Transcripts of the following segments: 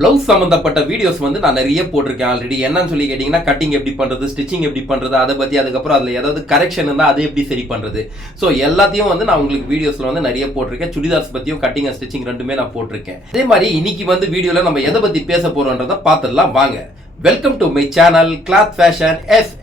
Blouse சம்மந்தப்பட்ட videos வந்து நான் நிறைய போட்டிருக்கேன் ஆல்ரெடி என்னன்னு சொல்லி கேட்டிங்கன்னா கட்டிங் எப்படி பண்ணுறது ஸ்டிச்சிங் எப்படி பண்ணுறது அதை பற்றி அதுக்கப்புறம் அதில் ஏதாவது கரெக்ஷன் இருந்தால் அதை எப்படி சரி பண்ணுறது ஸோ எல்லாத்தையும் வந்து நான் உங்களுக்கு வீடியோஸில் வந்து நிறைய போட்டிருக்கேன். சுடிதார்ஸ் பற்றியும் கட்டிங் அண்ட் ஸ்டிச்சிங் ரெண்டுமே நான் போட்டிருக்கேன். அதே மாதிரி இன்னைக்கு வந்து வீடியோவில் நம்ம எதை பற்றி பேச போகிறோன்றதை பார்த்துடலாம். வாங்க. Welcome to my channel cloth fashion F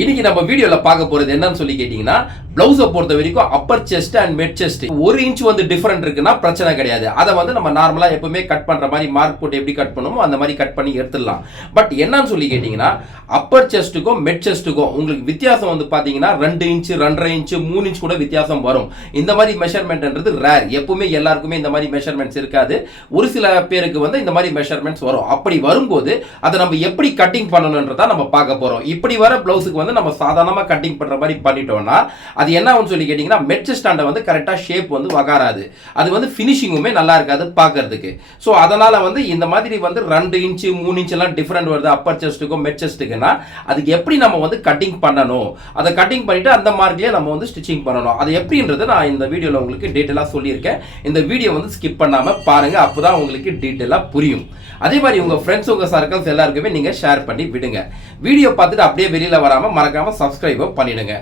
இன்னைக்கு நம்ம வீடியோல பார்க்க போறது என்னன்னு சொல்லி கேட்டீங்கன்னா பிளவுஸை பொறுத்த வரைக்கும் upper chest and mid chest ஒரு இன்ச் வந்து டிஃபரெண்ட் இருக்குன்னா பிரச்சனை கிடையாது. அதை வந்து நம்ம நார்மலா எப்பவுமே கட் பண்ற மாதிரி மார்க் போட்டு எப்படி கட் பண்ணுமோ அந்த மாதிரி கட் பண்ணி எடுத்துடலாம். பட் என்னன்னு சொல்லி கேட்டீங்கன்னா அப்பர் செஸ்ட்டுக்கும் மெட் செஸ்ட்டுக்கும் உங்களுக்கு வித்தியாசம் வந்து பாத்தீங்கன்னா ரெண்டு இன்ச் ரெண்டரை இன்ச் மூணு இன்ச் கூட வித்தியாசம் வரும். இந்த மாதிரி மெஷர்மெண்ட்ன்றது ரேர் எப்பவுமே எல்லாருக்குமே இந்த மாதிரி மெஷர்மெண்ட்ஸ் இருக்காது. ஒரு சில பேருக்கு வந்து இந்த மாதிரி மெஷர்மெண்ட்ஸ் வரும். அப்படி வரும்போது அதை நம்ம எப்படி கட்டிங் பண்ணணுன்றதா நம்ம பார்க்க போறோம். இப்படி வர பிளவுஸ் பிளவுஸுக்கு வந்து நம்ம சாதாரணமாக கட்டிங் பண்ற மாதிரி பண்ணிட்டோம்னா அது என்ன ஆகும்னு சொல்லி கேட்டிங்கன்னா மெட் ஸ்டாண்டை வந்து கரெக்டாக ஷேப் வந்து வகாராது. அது வந்து ஃபினிஷிங்குமே நல்லா இருக்காது பார்க்கறதுக்கு. ஸோ அதனால வந்து இந்த மாதிரி வந்து ரெண்டு இன்ச்சு மூணு இன்ச்செல்லாம் டிஃப்ரெண்ட் வருது அப்பர் செஸ்ட்டுக்கும் மெட் செஸ்ட்டுக்குன்னா அதுக்கு எப்படி நம்ம வந்து கட்டிங் பண்ணணும்? அதை கட்டிங் பண்ணிட்டு அந்த மார்க்லேயே நம்ம வந்து ஸ்டிச்சிங் பண்ணணும். அது எப்படின்றத நான் இந்த வீடியோவில் உங்களுக்கு டீட்டெயிலாக சொல்லியிருக்கேன். இந்த வீடியோ வந்து ஸ்கிப் பண்ணாமல் பாருங்க அப்பதான் உங்களுக்கு டீட்டெயிலாக புரியும். அதே மாதிரி உங்க ஃப்ரெண்ட்ஸ் உங்க சர்க்கிள்ஸ் எல்லாருக்குமே நீங்க ஷேர் பண்ணி விடுங்க. வீடியோ பார்த்துட்டு அப்படியே வெளியில மறக்காமல் மறக்காமல் சப்ஸ்கிரைபும் பண்ணிடுங்க.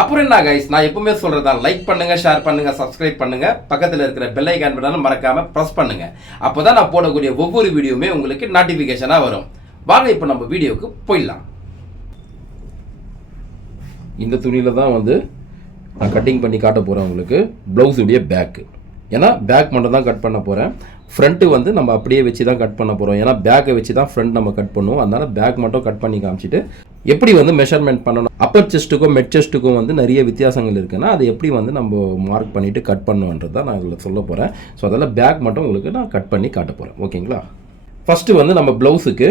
அப்புறம் என்ன கைஸ் நான் எப்பவுமே சொல்றதா லைக் பண்ணுங்கள் ஷேர் பண்ணுங்க சப்ஸ்கிரைப் பண்ணுங்க. பக்கத்தில் இருக்கிற பெல் ஐக்கான் மறக்காமல் மறக்காம ப்ரெஸ் பண்ணுங்க. அப்பதான் நான் போடக்கூடிய ஒவ்வொரு வீடியோவுமே உங்களுக்கு நோட்டிஃபிகேஷனாக வரும். வாங்க இப்போ நம்ம வீடியோவுக்கு போயிடலாம். இந்த துணியில் தான் வந்து நான் கட்டிங் பண்ணி காட்ட போகிறேன் உங்களுக்கு. ப்ளவுஸுடைய பேக்கு ஏன்னா பேக் மட்டும் தான் கட் பண்ண போகிறேன் ஃப்ரண்ட்டு வந்து நம்ம அப்படியே வச்சு தான் கட் பண்ண போகிறோம் ஏன்னா பேக்கை வச்சு தான் ஃப்ரண்ட் நம்ம கட் பண்ணுவோம். அதனால் பேக் மட்டும் கட் பண்ணி காமிச்சிட்டு எப்படி வந்து மெஷர்மெண்ட் பண்ணணும்? அப்பர் செஸ்ட்டுக்கும் மெட் செஸ்ட்டுக்கும் வந்து நிறைய வித்தியாசங்கள் இருக்குன்னா அதை எப்படி வந்து நம்ம மார்க் பண்ணிவிட்டு கட் பண்ணுவோன்றது தான் நான் இதில் சொல்ல போகிறேன் ஸோ அதெல்லாம் பேக் மட்டும் உங்களுக்கு நான் கட் பண்ணி காட்ட போகிறேன் ஓகேங்களா? ஃபஸ்ட்டு வந்து நம்ம ப்ளவுஸுக்கு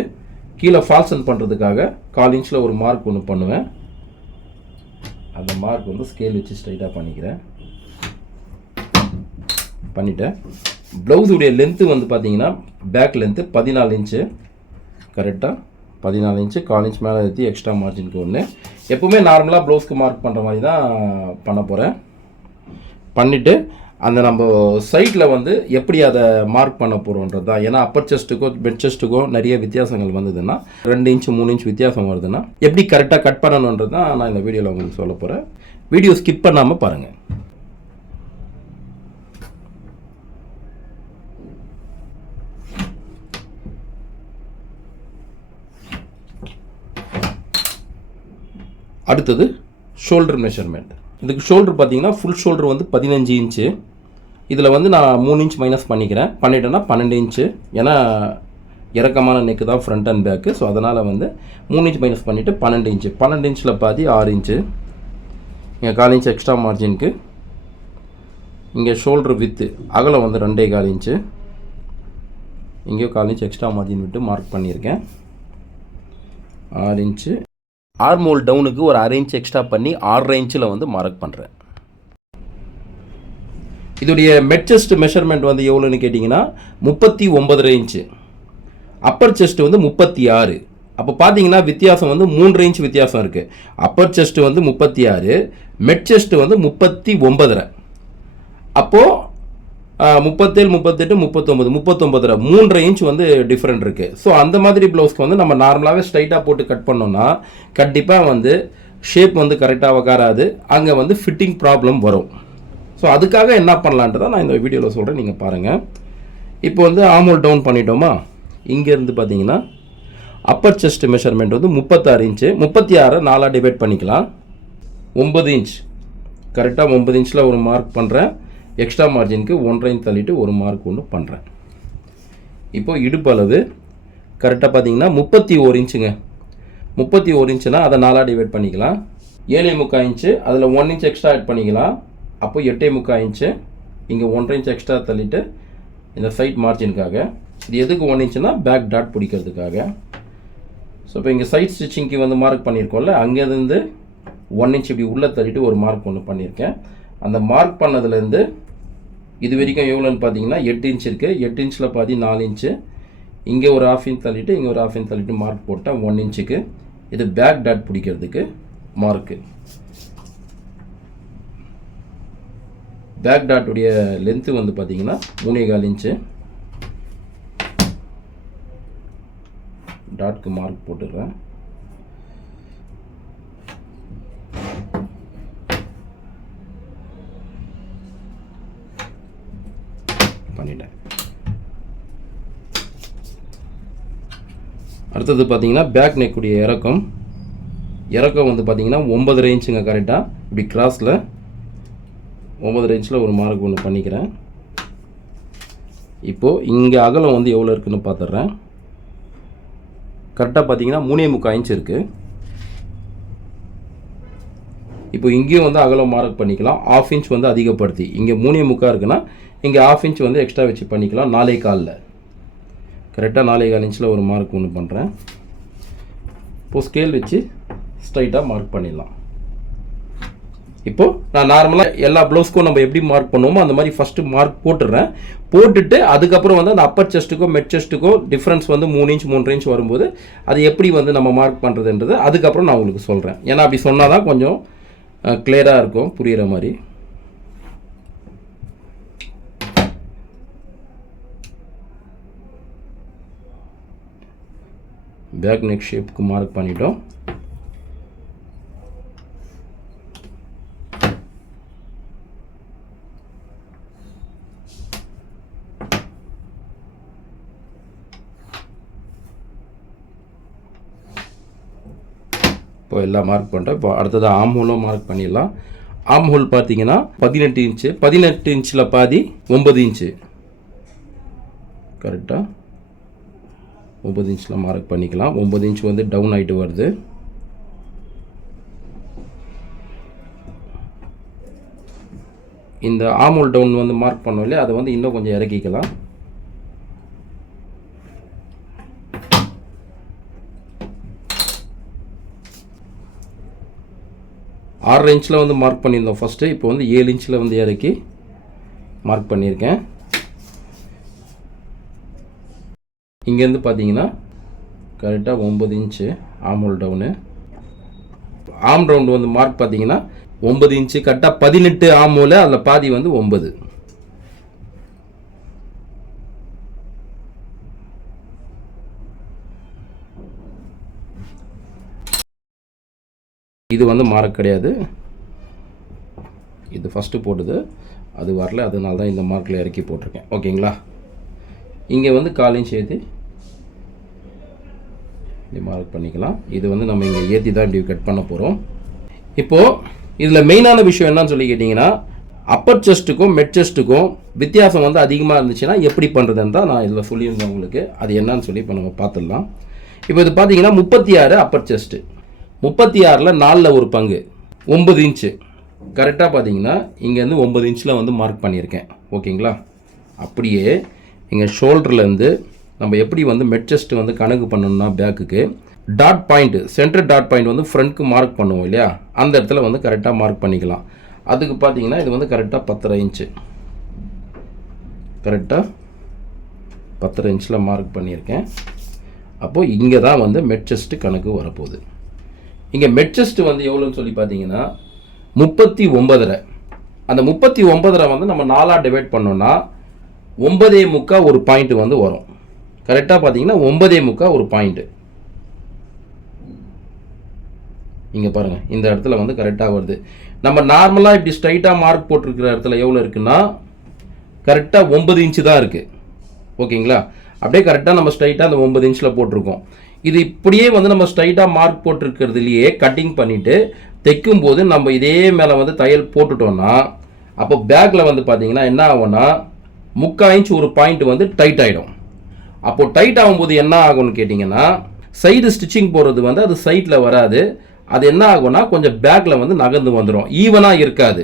கீழே ஃபால்சன் பண்ணுறதுக்காக கால் இன்ச்சில் ஒரு மார்க் ஒன்று பண்ணுவேன். அந்த மார்க் வந்து ஸ்கேல் வச்சு ஸ்ட்ரைட்டாக பண்ணிக்கிறேன். பண்ணிட்டேன். ப்ளவுஸுடைய லென்த்து வந்து பார்த்தீங்கன்னா பேக் லென்த்து பதினாலு இன்ச்சு கரெக்டாக பதினாலு இன்ச்சு கால் இன்ச் மேலே ஏற்றி எக்ஸ்ட்ரா மார்ஜினுக்கு ஒன்று எப்போவுமே நார்மலாக ப்ளவுஸ்க்கு மார்க் பண்ணுற மாதிரி தான் பண்ண போகிறேன் பண்ணிவிட்டு அந்த நம்ம சைட்டில் வந்து எப்படி அதை மார்க் பண்ண போகிறோன்றது தான் ஏன்னா அப்பர் செஸ்ட்டுக்கோ பெட் செஸ்ட்டுக்கோ நிறைய வித்தியாசங்கள் வந்ததுன்னா ரெண்டு இன்ச்சு மூணு இன்ச் வித்தியாசம் வருதுன்னா எப்படி கரெக்டாக கட் பண்ணணுன்றது தான் நான் இந்த வீடியோவில் உங்களுக்கு சொல்ல போகிறேன் வீடியோ ஸ்கிப் பண்ணாமல் பாருங்கள் அடுத்தது ஷோல்டர் மெஷர்மெண்ட் இதுக்கு ஷோல்டர் பார்த்தீங்கன்னா ஃபுல் ஷோல்டர் வந்து பதினஞ்சு இன்ச்சு இதில் வந்து நான் மூணு இன்ச் மைனஸ் பண்ணிக்கிறேன். பண்ணிட்டேன்னா பன்னெண்டு இன்ச்சு ஏன்னா இறக்கமான நெக்கு தான் ஃப்ரண்ட் அண்ட் பேக்கு ஸோ அதனால் வந்து மூணு இன்ச் மைனஸ் பண்ணிவிட்டு பன்னெண்டு இன்ச்சு பன்னெண்டு இன்ச்சில் பாதி ஆறு இன்ச்சு இங்கே கால் இன்ச் எக்ஸ்ட்ரா மார்ஜினுக்கு இங்கே ஷோல்டர் வித்து அகலம் வந்து ரெண்டே கால் இன்ச்சு இங்கேயும் கால் இன்ச் எக்ஸ்ட்ரா மார்ஜின் விட்டு மார்க் பண்ணியிருக்கேன். ஆறு இன்ச்சு ஆர்மோல் டவுனுக்கு ஒரு அரை இன்ச் எக்ஸ்ட்ரா பண்ணி ஆறு இன்ச்சில் வந்து மார்க் பண்ணுறேன் இதோடைய மெட்செஸ்ட் மெஷர்மெண்ட் வந்து எவ்வளோன்னு கேட்டிங்கன்னா முப்பத்தி ஒன்பதரை இன்ச்சு அப்பர் செஸ்ட் வந்து முப்பத்தி ஆறு. அப்போ பார்த்தீங்கன்னா வித்தியாசம் வந்து மூன்று இன்ச் வித்தியாசம் இருக்குது அப்பர் செஸ்ட் வந்து முப்பத்தி ஆறு மெட் செஸ்ட் வந்து முப்பத்தி ஒன்பதரை. அப்போது முப்பத்தேழு முப்பத்தெட்டு முப்பத்தொம்பது முப்பத்தொம்பதரை மூன்றரை இன்ச் வந்து டிஃப்ரெண்ட் இருக்குது ஸோ அந்த மாதிரி ப்ளவுஸ்க்கு வந்து நம்ம நார்மலாகவே ஸ்ட்ரைட்டாக போட்டு கட் பண்ணோம்னா கண்டிப்பாக வந்து ஷேப் வந்து கரெக்டாக உக்காராது அங்கே வந்து ஃபிட்டிங் ப்ராப்ளம் வரும். ஸோ அதுக்காக என்ன பண்ணலான்ட்டு தான் நான் இந்த வீடியோவில் சொல்கிறேன் நீங்கள் பாருங்கள் இப்போ வந்து ஆமோல் டவுன் பண்ணிட்டோமா? இங்கேருந்து பார்த்தீங்கன்னா அப்பர் செஸ்ட் மெஷர்மெண்ட் வந்து முப்பத்தாறு இன்ச்சு முப்பத்தி ஆறை நாலாக டிவைட் பண்ணிக்கலாம் ஒம்பது இன்ச் கரெக்டாக ஒம்பது இன்ச்சில் ஒரு மார்க் பண்ணுறேன் எக்ஸ்ட்ரா மார்ஜினுக்கு ஒன்றரை இன்ச் தள்ளிட்டு ஒரு மார்க் ஒன்று பண்ணுறேன் இப்போது இடுப்பு அளவு கரெக்டாக பார்த்தீங்கன்னா முப்பத்தி ஒரு இன்ச்சுங்க முப்பத்தி ஒரு இன்ச்சுனா அதை நாலாக டிவைட் பண்ணிக்கலாம். ஏழே முக்கால் இன்ச்சு அதில் ஒன் இன்ச் எக்ஸ்ட்ரா ஆட் பண்ணிக்கலாம். அப்போ எட்டே முக்கால் இன்ச்சு இங்கே ஒன்றரை இன்ச் எக்ஸ்ட்ரா தள்ளிட்டு இந்த சைட் மார்ஜினுக்காக இது எதுக்கு ஒன் இன்ச்சுனா பேக் டாட் பிடிக்கிறதுக்காக. ஸோ இப்போ இங்கே சைட் ஸ்டிச்சிங்க்கு வந்து மார்க் பண்ணியிருக்கோம்ல அங்கேருந்து ஒன் இன்ச் இப்படி உள்ளே தள்ளிட்டு ஒரு மார்க் ஒன்று பண்ணியிருக்கேன் அந்த மார்க் பண்ணதுலேருந்து இது வரைக்கும் எவ்வளோன்னு பார்த்தீங்கன்னா எட்டு இன்ச் இருக்குது எட்டு இன்ச்சில் பாதி நாலு இன்ச்சு இங்கே ஒரு ஆஃப் இன்ச் தள்ளிட்டு இங்கே ஒரு ஆஃப் இன்ச் தள்ளிட்டு மார்க் போட்டால் ஒன் இன்ச்சுக்கு இது பேக் டாட் பிடிக்கிறதுக்கு மார்க்கு பேக் டாட்டுடைய லென்த்து வந்து பார்த்தீங்கன்னா மூணே கால் இன்ச்சு டாட்க்கு மார்க் போட்டுடுறேன். பண்ணிட்டேன். அடுத்தது பார்த்தீங்கன்னா பேக் நெக்குடைய இறக்கம். இறக்கம் வந்து பார்த்தீங்கன்னா ஒன்பது ரேஞ்சுங்க கரெக்டாக இப்படி கிராஸில் ஒம்பது ரேஞ்சில் ஒரு மார்க் ஒன்று பண்ணிக்கிறேன். இப்போது இங்கே அகலம் வந்து எவ்வளோ இருக்குதுன்னு பார்த்துட்றேன் கரெக்டாக பார்த்தீங்கன்னா மூணே முக்கால் இன்ச் இருக்குது இப்போ இங்கேயும் வந்து அகலம் மார்க் பண்ணிக்கலாம். ஆஃப் இன்ச் வந்து அதிகப்படுத்தி. இங்கே மூணே முக்கால் இருக்குன்னா இங்கே ஆஃப் இன்ச் வந்து எக்ஸ்ட்ரா வச்சு பண்ணிக்கலாம். நாலே காலில். கரெக்டாக நாலே கால் இன்ச்சில் ஒரு மார்க் ஒன்று பண்ணுறேன் இப்போது ஸ்கேல் வச்சு ஸ்ட்ரைட்டாக மார்க் பண்ணிடலாம். இப்போது நான் நார்மலாக எல்லா ப்ளவுஸ்க்கும் நம்ம எப்படி மார்க் பண்ணுவோமோ அந்த மாதிரி ஃபஸ்ட்டு மார்க் போட்டுடுறேன். போட்டுட்டு அதுக்கப்புறம் வந்து அந்த அப்பர் செஸ்ட்டுக்கோ மெட் செஸ்ட்டுக்கோ டிஃப்ரென்ஸ் வந்து மூணு இன்ச் மூணு இன்ச் வரும்போது அது எப்படி வந்து நம்ம மார்க் பண்ணுறதுன்றது அதுக்கப்புறம் நான் உங்களுக்கு சொல்கிறேன் ஏன்னா அப்படி சொன்னால் தான் கொஞ்சம் கிளியராக இருக்கும் புரிகிற மாதிரி. பேக் நெக் ஷேப்புக்கு மார்க் பண்ணிட்டோம். இப்போ எல்லாம் மார்க் பண்ணிட்டோம். இப்போ அடுத்தது ஆம் ஹோலும் மார்க் பண்ணிடலாம். ஆம் ஹோல் பார்த்தீங்கன்னா பதினெட்டு இன்ச்சு பதினெட்டு இன்ச்சில் பாதி ஒம்பது இன்ச்சு கரெக்டாக ஒம்பது இன்ச்சில் மார்க் பண்ணிக்கலாம். ஒம்பது இன்ச் வந்து டவுன் ஆகிட்டு வருது. இந்த ஆமூல் டவுன் வந்து மார்க் பண்ணோம் இல்லையா? அதை வந்து இன்னும் கொஞ்சம் இறக்கிக்கலாம். ஆறு இன்ச்சில் வந்து மார்க் பண்ணியிருந்தோம் ஃபஸ்ட்டு இப்போ வந்து ஏழு இன்ச்சில் வந்து இறக்கி மார்க் பண்ணியிருக்கேன். இங்கேருந்து பார்த்தீங்கன்னா கரெக்டாக ஒம்பது inch armhole down arm round வந்து மார்க் பார்த்தீங்கன்னா ஒம்பது இன்ச்சு கரெக்டாக பதினெட்டு ஆமோல அதில் பாதி வந்து ஒம்பது இது வந்து மார்க் கிடையாது. இது ஃபஸ்ட்டு போட்டது. அது வரல. அதனால தான் இந்த மார்க்கில் இறக்கி போட்டிருக்கேன். ஓகேங்களா இங்கே வந்து காலையும் சேர்த்து இப்படி மார்க் பண்ணிக்கலாம். இது வந்து நம்ம இங்கே ஏற்றி தான் இப்படி கட் பண்ண போகிறோம் இப்போது இதில் மெயினான விஷயம் என்னன்னு சொல்லி கேட்டிங்கன்னா அப்பர் செஸ்ட்டுக்கும் மெட் செஸ்ட்டுக்கும் வித்தியாசம் வந்து அதிகமாக இருந்துச்சுன்னா எப்படி பண்ணுறதுன்னு தான் நான் இதில் சொல்லியிருந்தேன் உங்களுக்கு. அது என்னன்னு சொல்லி இப்போ நம்ம பார்த்துடலாம். இப்போ இது பார்த்தீங்கன்னா முப்பத்தி ஆறு அப்பர் செஸ்ட்டு முப்பத்தி ஆறில் நாலில் ஒரு பங்கு. ஒம்பது இன்ச்சு கரெக்டாக பார்த்தீங்கன்னா இங்கேருந்து ஒம்பது இன்ச்சில் வந்து மார்க் பண்ணியிருக்கேன். ஓகேங்களா அப்படியே இங்கே ஷோல்டர்லேருந்து நம்ம எப்படி வந்து மெட் செஸ்ட் வந்து கணக்கு பண்ணணும்னா பேக்குக்கு dot point centre dot point வந்து ஃப்ரண்ட்க்கு மார்க் பண்ணுவோம் இல்லையா? அந்த இடத்துல வந்து கரெக்டாக மார்க் பண்ணிக்கலாம். அதுக்கு பார்த்தீங்கன்னா இது வந்து கரெக்டாக பத்தரை இன்ச்சு கரெக்டாக பத்தரை இன்ச்சில் மார்க் பண்ணியிருக்கேன். அப்போது இங்கே தான் வந்து மெட்செஸ்ட்டு கணக்கு வரப்போகுது. இங்கே மெட்செஸ்ட் வந்து எவ்வளோன்னு சொல்லி பார்த்தீங்கன்னா முப்பத்தி ஒன்பதரை. அந்த முப்பத்தி ஒன்பதரை வந்து நம்ம நாலாக டிவைட் பண்ணோன்னா ஒன்பதே முக்கா ஒரு பாயிண்ட் வந்து வரும். கரெக்டாக பார்த்தீங்கன்னா ஒன்பதே முக்கா ஒரு பாயிண்ட்டு இங்கே பாருங்கள் இந்த இடத்துல வந்து கரெக்டாக வருது. நம்ம நார்மலாக இப்படி ஸ்ட்ரைட்டாக மார்க் போட்டிருக்கிற இடத்துல எவ்வளோ இருக்குன்னா கரெக்டாக ஒன்பது இன்ச்சு தான் இருக்குது ஓகேங்களா? அப்படியே கரெக்டாக நம்ம ஸ்ட்ரைட்டாக அந்த ஒன்பது இன்ச்சில் போட்டிருக்கோம். இது இப்படியே வந்து நம்ம ஸ்ட்ரைட்டாக மார்க் போட்டிருக்கிறதுலையே கட்டிங் பண்ணிவிட்டு தைக்கும் போது நம்ம இதே மேலே வந்து தையல் போட்டுட்டோம்னா அப்போ பேக்கில் வந்து பார்த்தீங்கன்னா என்ன ஆகும்னா முக்கால் இன்ச் ஒரு பாயிண்ட் வந்து டைட் ஆகிடும் அப்போது டைட் ஆகும்போது என்ன ஆகும்னு கேட்டிங்கன்னா சைடு ஸ்டிச்சிங் போடுறது வந்து அது சைட்டில் வராது. அது என்ன ஆகும்னா கொஞ்சம் பேக்கில் வந்து நகர்ந்து வந்துடும் ஈவனாக இருக்காது.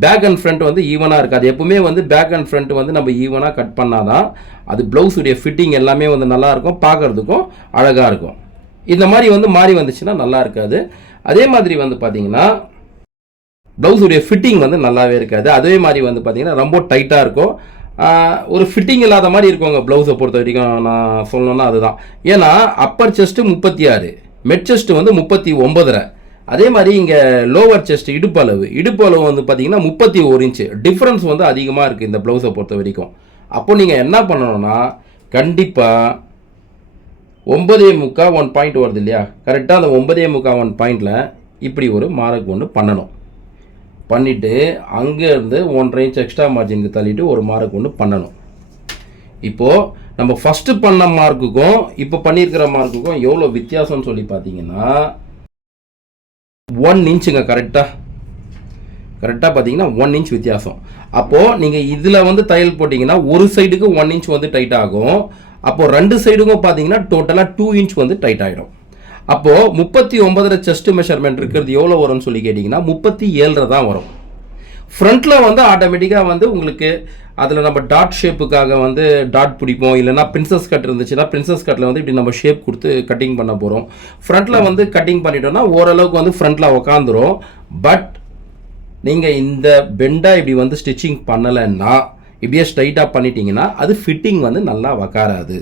பேக் அண்ட் ஃப்ரண்ட் வந்து ஈவனாக இருக்காது. எப்பவுமே வந்து பேக் அண்ட் ஃப்ரண்ட் வந்து நம்ம ஈவனாக கட் பண்ணாதான் அது ப்ளவுஸுடைய ஃபிட்டிங் எல்லாமே வந்து நல்லாயிருக்கும் பார்க்குறதுக்கும் பார்க்கறதுக்கும் அழகாக இருக்கும். இந்த மாதிரி வந்து மாறி வந்துச்சுன்னா நல்லா இருக்காது. அதே மாதிரி வந்து பார்த்தீங்கன்னா ப்ளவுஸுடைய ஃபிட்டிங் வந்து நல்லாவே இருக்காது. அதே மாதிரி வந்து பார்த்தீங்கன்னா ரொம்ப டைட்டாக இருக்கும். ஒரு ஃபிட்டிங் இல்லாத மாதிரி இருக்குங்க ப்ளவுஸை பொறுத்த வரைக்கும் நான் சொல்லணும்னா அதுதான். ஏன்னா அப்பர் செஸ்ட்டு முப்பத்தி ஆறு மெட் செஸ்ட்டு வந்து முப்பத்தி ஒன்பதரை அதே மாதிரி இங்கே லோவர் செஸ்ட் இடுப்பு அளவு இடுப்பு அளவு வந்து பார்த்தீங்கன்னா முப்பத்தி ஒரு இன்ச்சு டிஃப்ரென்ஸ் வந்து அதிகமாக இருக்குது இந்த ப்ளவுஸை பொறுத்த வரைக்கும். அப்போ நீங்கள் என்ன பண்ணணும்னா கண்டிப்பாக ஒன்பதே முக்கா ஒன் பாயிண்ட் வருது இல்லையா? கரெக்டாக அந்த ஒன்பதே முக்கா ஒன் பாயிண்டில் இப்படி ஒரு மார்க் ஒன்று பண்ணணும். பண்ணிவிட்டு அங்கேருந்து ஒன்றரை இன்ச் எக்ஸ்ட்ரா மார்ஜினுக்கு தள்ளிட்டு ஒரு மார்க் ஒன்று பண்ணணும். இப்போது நம்ம ஃபஸ்ட்டு பண்ண மார்க்குக்கும் இப்போ பண்ணியிருக்கிற மார்க்குக்கும் எவ்வளோ வித்தியாசம்னு சொல்லி பார்த்தீங்கன்னா ஒன் இன்ச்சுங்க கரெக்டாக கரெக்டாக பார்த்தீங்கன்னா ஒன் இன்ச் வித்தியாசம். அப்போது நீங்கள் இதில் வந்து தையல் போட்டிங்கன்னா ஒரு சைடுக்கு ஒன் இன்ச் வந்து டைட் ஆகும். அப்போது ரெண்டு சைடுக்கும் பார்த்தீங்கன்னா டோட்டலாக டூ இன்ச் வந்து டைட் ஆகிடும் அப்போது முப்பத்தி ஒன்பதரை செஸ்ட் மெஷர்மெண்ட் இருக்கிறது எவ்வளோ வரும்னு சொல்லி கேட்டிங்கன்னா முப்பத்தி ஏழரை தான் வரும். ஃப்ரண்ட்டில் வந்து ஆட்டோமேட்டிக்காக வந்து உங்களுக்கு அதில் நம்ம டாட் ஷேப்புக்காக வந்து டாட் பிடிப்போம். இல்லைனா பிரின்சஸ் கட் இருந்துச்சுன்னா பிரின்சஸ் கட்டில் வந்து இப்படி நம்ம ஷேப் கொடுத்து கட்டிங் பண்ண போகிறோம் ஃப்ரண்ட்டில் வந்து கட்டிங் பண்ணிட்டோம்னா ஓரளவுக்கு வந்து ஃப்ரண்ட்டில் உக்காந்துரும். பட் நீங்கள் இந்த பெண்டாக இப்படி வந்து ஸ்டிச்சிங் பண்ணலைன்னா இப்படியே ஸ்ட்ரைட்டாக பண்ணிட்டீங்கன்னா அது ஃபிட்டிங் வந்து நல்லா உக்காராது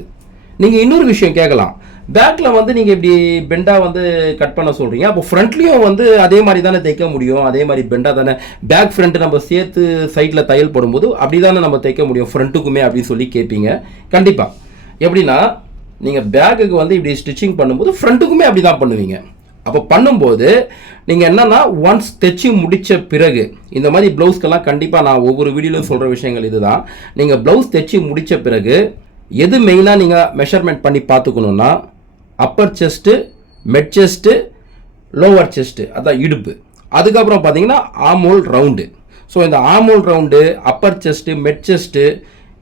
நீங்கள் இன்னொரு விஷயம் கேட்கலாம். பேக்கில் வந்து நீங்கள் இப்படி பெண்டாக வந்து கட் பண்ண சொல்கிறீங்க அப்போ ஃப்ரண்ட்லேயும் வந்து அதே மாதிரி தானே தைக்க முடியும். அதே மாதிரி பெண்டாக தானே பேக் ஃப்ரண்ட் நம்ம சேர்த்து சைடில் தையல் போடும்போது அப்படி தானே நம்ம தைக்க முடியும் ஃப்ரண்ட்டுக்குமே அப்படின்னு சொல்லி கேட்பீங்க கண்டிப்பாக எப்படின்னா நீங்கள் பேக்குக்கு வந்து இப்படி ஸ்டிச்சிங் பண்ணும்போது ஃப்ரண்ட்டுக்குமே அப்படி தான் பண்ணுவீங்க. அப்போ பண்ணும்போது நீங்கள் என்னன்னா ஒன்ஸ் தைச்சி முடித்த பிறகு இந்த மாதிரி ப்ளவுஸ்க்கெல்லாம் கண்டிப்பாக நான் ஒவ்வொரு வீடியோவிலும் சொல்கிற விஷயங்கள் இதுதான். நீங்கள் ப்ளவுஸ் தைச்சி முடித்த பிறகு எது மெயினாக நீங்கள் மெஷர்மெண்ட் பண்ணி பார்த்துக்கணுன்னா upper chest mid chest lower chest அதான் இடுப்பு. அதுக்கப்புறம் பார்த்தீங்கன்னா ஆமோல் ரவுண்டு ஸோ இந்த armhole round upper chest mid chest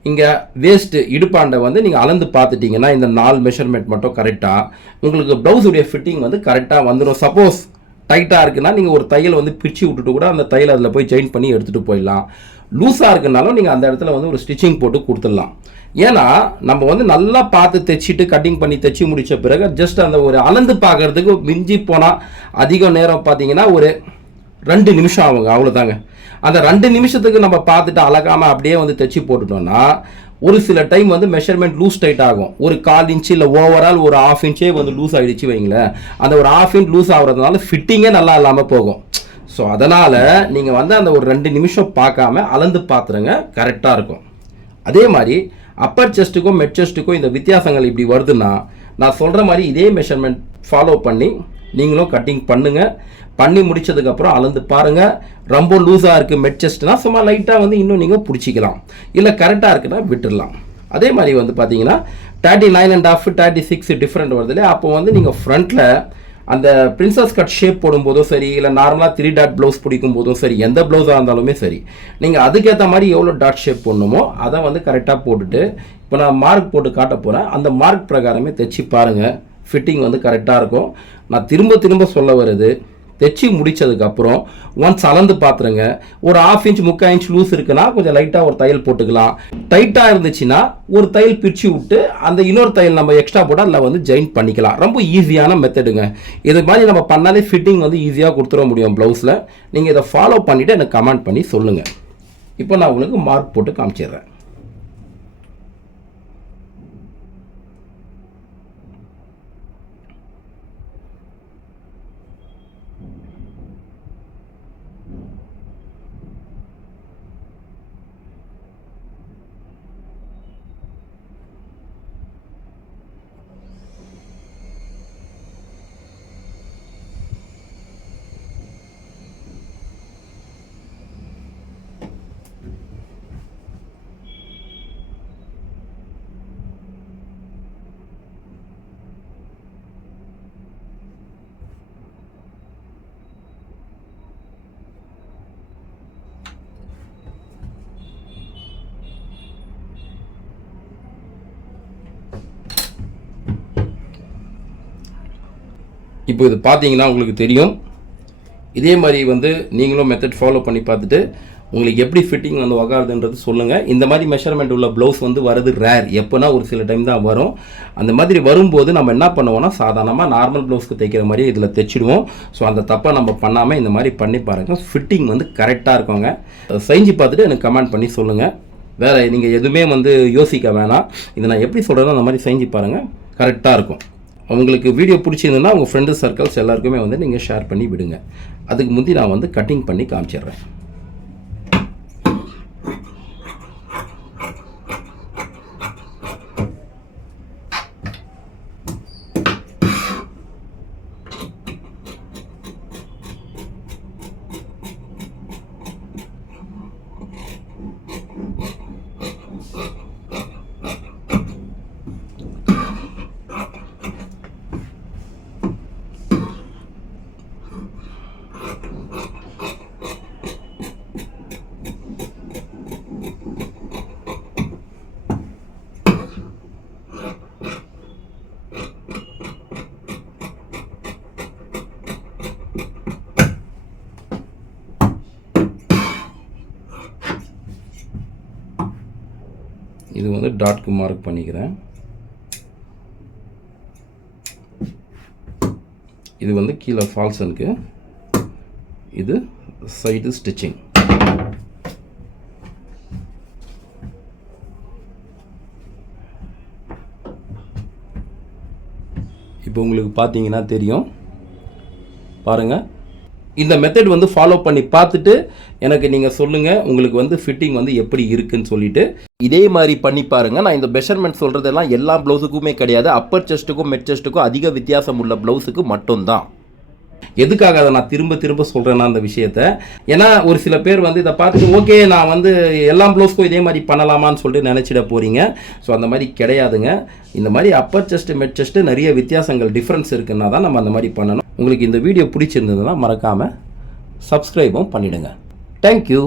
இங்கே வேஸ்ட்டு இடுப்பாண்டை வந்து நீங்கள் அளந்து பார்த்துட்டிங்கன்னா இந்த நாலு மெஷர்மெண்ட் மட்டும் கரெக்டாக உங்களுக்கு ப்ளவுஸுடைய ஃபிட்டிங் வந்து கரெக்டாக வந்துடும் சப்போஸ் டைட்டாக இருக்குன்னா நீங்கள் ஒரு தையல் வந்து பிரித்து விட்டுட்டு கூட அந்த தையல் அதில் போய் ஜாயின் பண்ணி எடுத்துகிட்டு போயிடலாம். லூஸாக இருக்குனாலும் நீங்கள் அந்த இடத்துல வந்து ஒரு ஸ்டிச்சிங் போட்டு கொடுத்துடலாம். ஏன்னா நம்ம வந்து நல்லா பார்த்து தைச்சிட்டு கட்டிங் பண்ணி தைச்சி முடித்த பிறகு ஜஸ்ட் அந்த ஒரு அளந்து பார்க்கறதுக்கு மிஞ்சி போனால் அதிக நேரம் பார்த்தீங்கன்னா ஒரு ரெண்டு நிமிஷம் ஆகுங்க அவ்வளோதாங்க அந்த ரெண்டு நிமிஷத்துக்கு நம்ம பார்த்துட்டு அழகாமல் அப்படியே வந்து தைச்சி போட்டுட்டோம்னா ஒரு சில டைம் வந்து மெஷர்மெண்ட் லூஸ் டைட் ஆகும். ஒரு கால் இன்ச்சு இல்லை ஓவரால் ஒரு ஆஃப் இன்ச்சே வந்து லூஸ் ஆகிடுச்சு வைங்களேன். அந்த ஒரு ஆஃப் இன்ச் லூஸ் ஆகுறதுனால ஃபிட்டிங்கே நல்லா இல்லாமல் போகும். ஸோ அதனால் நீங்கள் வந்து அந்த ஒரு ரெண்டு நிமிஷம் பார்க்காம அளந்து பார்த்துருங்க கரெக்டாக இருக்கும். அதே மாதிரி அப்பர் செஸ்ட்டுக்கும் மெட் செஸ்ட்டுக்கும் இந்த வித்தியாசங்கள் இப்படி வருதுன்னா நான் சொல்கிற மாதிரி இதே மெஷர்மெண்ட் ஃபாலோ பண்ணி நீங்களும் கட்டிங் பண்ணுங்கள் பண்ணி முடிச்சதுக்கப்புறம் அளந்து பாருங்கள் ரொம்ப லூஸாக இருக்குது மெட் செஸ்ட்னா சும்மா லைட்டாக வந்து இன்னும் நீங்கள் பிடிச்சிக்கலாம். இல்லை கரெக்டாக இருக்குன்னா விட்டுடலாம் அதே மாதிரி வந்து பார்த்தீங்கன்னா thirty nine and half thirty six different வருது இல்லையா? அப்போ வந்து நீங்கள் ஃப்ரண்ட்டில் அந்த பிரின்சஸ் கட் ஷேப் போடும்போதும் சரி இல்லை நார்மலாக த்ரீ டாட் ப்ளவுஸ் பிடிக்கும் போதும் சரி எந்த ப்ளவுஸாக இருந்தாலுமே சரி நீங்கள் அதுக்கேற்ற மாதிரி எவ்வளோ டாட் ஷேப் போடணுமோ அதை வந்து கரெக்டாக போட்டுட்டு இப்போ நான் மார்க் போட்டு காட்ட போகிறேன் அந்த மார்க் பிரகாரமே தைச்சி பாருங்கள் ஃபிட்டிங் வந்து கரெக்டாக இருக்கும். நான் திரும்ப திரும்ப சொல்ல வருது. தைச்சி முடித்ததுக்கப்புறம் ஒன்ஸ் அளந்து பார்த்துருங்க ஒரு ஆஃப் இன்ச் முக்கால் இன்ச் லூஸ் இருக்குன்னா கொஞ்சம் லைட்டாக ஒரு தையல் போட்டுக்கலாம். டைட்டாக இருந்துச்சுன்னா ஒரு தையல் பிரித்து விட்டு அந்த இன்னொரு தையல் நம்ம எக்ஸ்ட்ரா போட்டால் அதில் வந்து ஜாயின் பண்ணிக்கலாம். ரொம்ப ஈஸியான மெத்தடுங்க இது மாதிரி நம்ம பண்ணாலே ஃபிட்டிங் வந்து ஈஸியாக கொடுத்துட முடியும் ப்ளவுஸில் நீங்கள் இதை ஃபாலோ பண்ணிவிட்டு எனக்கு கமெண்ட் பண்ணி சொல்லுங்கள் இப்போ நான் உங்களுக்கு மார்க் போட்டு காமிச்சிடுறேன். இப்போ இது பார்த்தீங்கன்னா உங்களுக்கு தெரியும். இதே மாதிரி வந்து நீங்களும் மெத்தட் ஃபாலோ பண்ணி பார்த்துட்டு உங்களுக்கு எப்படி ஃபிட்டிங் வந்து உக்காருதுன்றது சொல்லுங்கள் இந்த மாதிரி மெஷர்மெண்ட் உள்ள ப்ளவுஸ் வந்து வரது ரேர் எப்போனா ஒரு சில டைம் தான் வரும். அந்த மாதிரி வரும்போது நம்ம என்ன பண்ணுவோம்னா சாதாரணமாக நார்மல் ப்ளவுஸ்க்கு தைக்கிற மாதிரி இதில் தைச்சிடுவோம். ஸோ அந்த தப்பை நம்ம பண்ணாமல் இந்த மாதிரி பண்ணி பாருங்கள் ஃபிட்டிங் வந்து கரெக்டாக இருக்கோங்க. செஞ்சு பார்த்துட்டு எனக்கு கமெண்ட் பண்ணி சொல்லுங்கள் வேறு நீங்கள் எதுவுமே வந்து யோசிக்க வேணாம். இதை நான் எப்படி சொல்கிறேனோ அந்த மாதிரி செஞ்சு பாருங்கள் கரெக்டாக இருக்கும். உங்களுக்கு வீடியோ பிடிச்சிருந்ததுன்னா உங்கள் ஃப்ரெண்டு சர்க்கிள்ஸ் எல்லாருக்குமே வந்து நீங்கள் ஷேர் பண்ணி விடுங்க. அதுக்கு முந்தி நான் வந்து கட்டிங் பண்ணி காமிச்சிடுறேன். இது வந்து டாட்க்கு மார்க் பண்ணிக்கிறேன். இது வந்து கீழே ஃபால்சனுக்கு இது சைடு ஸ்டிச்சிங் இப்போ உங்களுக்கு பார்த்தீங்கன்னா தெரியும். பாருங்கள் இந்த மெத்தட் வந்து ஃபாலோ பண்ணி பார்த்துட்டு எனக்கு நீங்கள் சொல்லுங்கள் உங்களுக்கு வந்து ஃபிட்டிங் வந்து எப்படி இருக்குன்னு சொல்லிட்டு. இதே மாதிரி பண்ணி பாருங்கள் நான் இந்த மெஷர்மெண்ட் சொல்கிறதெல்லாம் எல்லா ப்ளவுஸுக்குமே கிடையாது. அப்பர் செஸ்ட்டுக்கும் மெட் செஸ்ட்டுக்கும் அதிக வித்தியாசம் உள்ள ப்ளவுஸுக்கு மட்டும்தான். எதுக்காக அதை நான் திரும்ப திரும்ப சொல்கிறேன்னா அந்த விஷயத்த? ஏன்னா ஒரு சில பேர் வந்து இதை பார்த்துட்டு ஓகே நான் வந்து எல்லா ப்ளவுஸ்க்கும் இதே மாதிரி பண்ணலாமான்னு சொல்லிட்டு நினச்சிட போகிறீங்க ஸோ அந்த மாதிரி கிடையாதுங்க. இந்த மாதிரி அப்பர் செஸ்ட் மெட் செஸ்ட் நிறைய வித்தியாசங்கள் டிஃப்ரென்ஸ் இருக்குன்னா தான் நம்ம அந்த மாதிரி பண்ணணும். உங்களுக்கு இந்த வீடியோ பிடிச்சிருந்ததுன்னா மறக்காமல் சப்ஸ்கிரைபும் பண்ணிவிடுங்க தேங்க்யூ